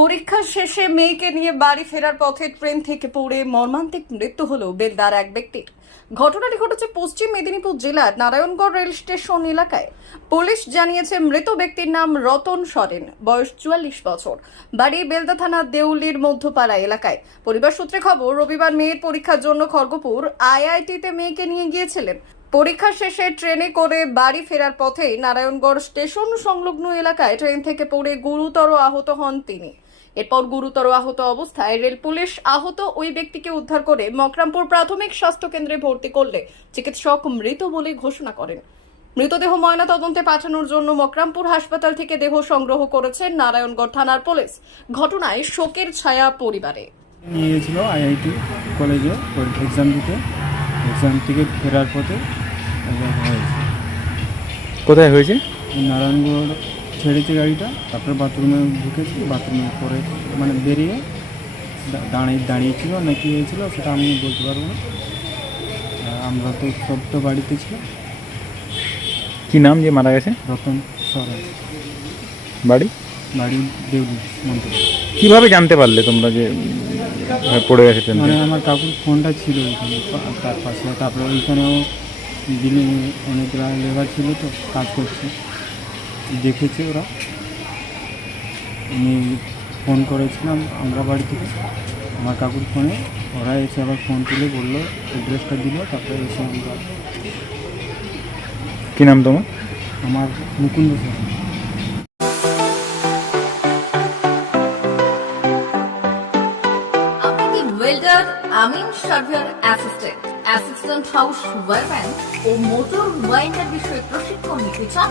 পরীক্ষা শেষে মেয়েকে নিয়ে বাড়ি ফেরার পথে ট্রেন থেকে পড়ে মর্মান্তিক মৃত্যু হলো বেলদার এক ব্যক্তির ঘটনাটি ঘটেছে পশ্চিম মেদিনীপুর জেলার নারায়ণগড় রেল স্টেশন এলাকায়। পুলিশ জানিয়েছে মৃত ব্যক্তির নাম রতন সরেন, বয়স চুয়াল্লিশ বছর, বাড়ি বেলদা থানার দেউলির মধ্যপাড়া এলাকায়। পরিবার সূত্রে খবর, রবিবার মেয়ের পরীক্ষার জন্য খড়গপুর আইআইটিতে মেয়েকে নিয়ে গিয়েছিলেন। পরীক্ষা শেষে ট্রেনে করে বাড়ি ফেরার পথেই নারায়ণগড় স্টেশন সংলগ্ন এলাকায় ট্রেন থেকে পড়ে গুরুতর আহত হন তিনি। এরপর গুরুতর আহত অবস্থায় রেল পুলিশ আহত ওই ব্যক্তিকে উদ্ধার করে মকরামপুর প্রাথমিক স্বাস্থ্য কেন্দ্রে ভর্তি করলে চিকিৎসক মৃত বলে ঘোষণা করেন। মৃতদেহ ময়না তদন্তে পাঠানোর জন্য মকরামপুর হাসপাতাল থেকে দেহ সংগ্রহ করেছেন নারায়ণগড় থানার পুলিশ। ঘটনায় শোকের ছায়া পরিবারে। নিয়ে গেছিল আইআইটি কলেজে পরীক্ষা এক্সাম দিতে। এক্সাম থেকে ফেরার পথে কোথায় হয়েছে? নারায়ণগড় ছেড়েছে গাড়িটা তারপরে বাথরুমে ঢুকেছি বাথরুমে পরে মানে বেরিয়ে দাঁড়িয়ে দাঁড়িয়েছিল না কি হয়েছিল সেটা আমি বলতে পারব না। আমরা তো সব তো বাড়িতে ছিল কি নাম যে মারা গেছে? রতন সরেন বাড়ি? বাড়ি দেউলি মন্দির কীভাবে জানতে পারলে তোমরা যে পড়ে গেছে মানে আমার কাকুর ফোনটা ছিল ওইখানে তার পাশে। তারপরে ওইখানেও দিনে অনেক লেবার ছিল তো কাজ করছে। দেখেছে ওরা। আমি ফোন করেছিলাম আমরা বাড়ি থেকে। আমার কাকুর ফোনে। ওরা এসে আবার ফোন তুলে বলল অ্যাড্রেসটা দিল তারপরে এসে আমরা কি নাম তোমার? আমার মুকুন্দ স্যার। আপনি ওয়েল্ডার আমিন surveyor assistant assistant house wireman ও মোটর ওয়াইন্ডার বিষয়ে প্রশিক্ষণ নিতে চান?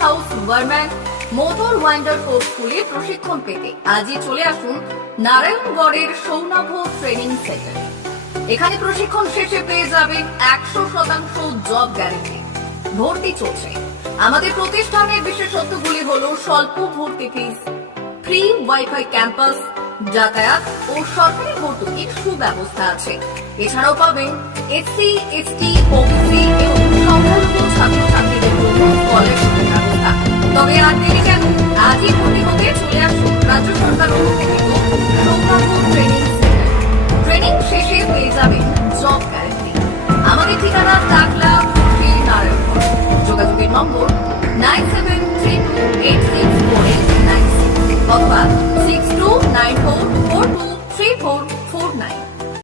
house wireman motor winder কোর্সগুলি প্রশিক্ষণ পেতে। আজই চলে আসুন নারায়ণগড়ের সৌনাভ ট্রেনিং এখানে প্রশিক্ষণ শেষে পেয়ে যাবেন একশো শতাংশ জব গ্যারেন্টি। ভর্তি চলছে। আমাদের প্রতিষ্ঠানের বিশেষত্বগুলি হলো স্বল্প ভর্তি ফিস ফ্রি ওয়াইফাই ক্যাম্পাস যাতায়াত ও সরকারি ভর্তুকির সুব্যবস্থা আছে। এছাড়াও পাবেন এসসি এসটি ওবিসি এবং ছাত্রছাত্রীদের eight six four eight nine six অথবা six two nine four four two three four four nine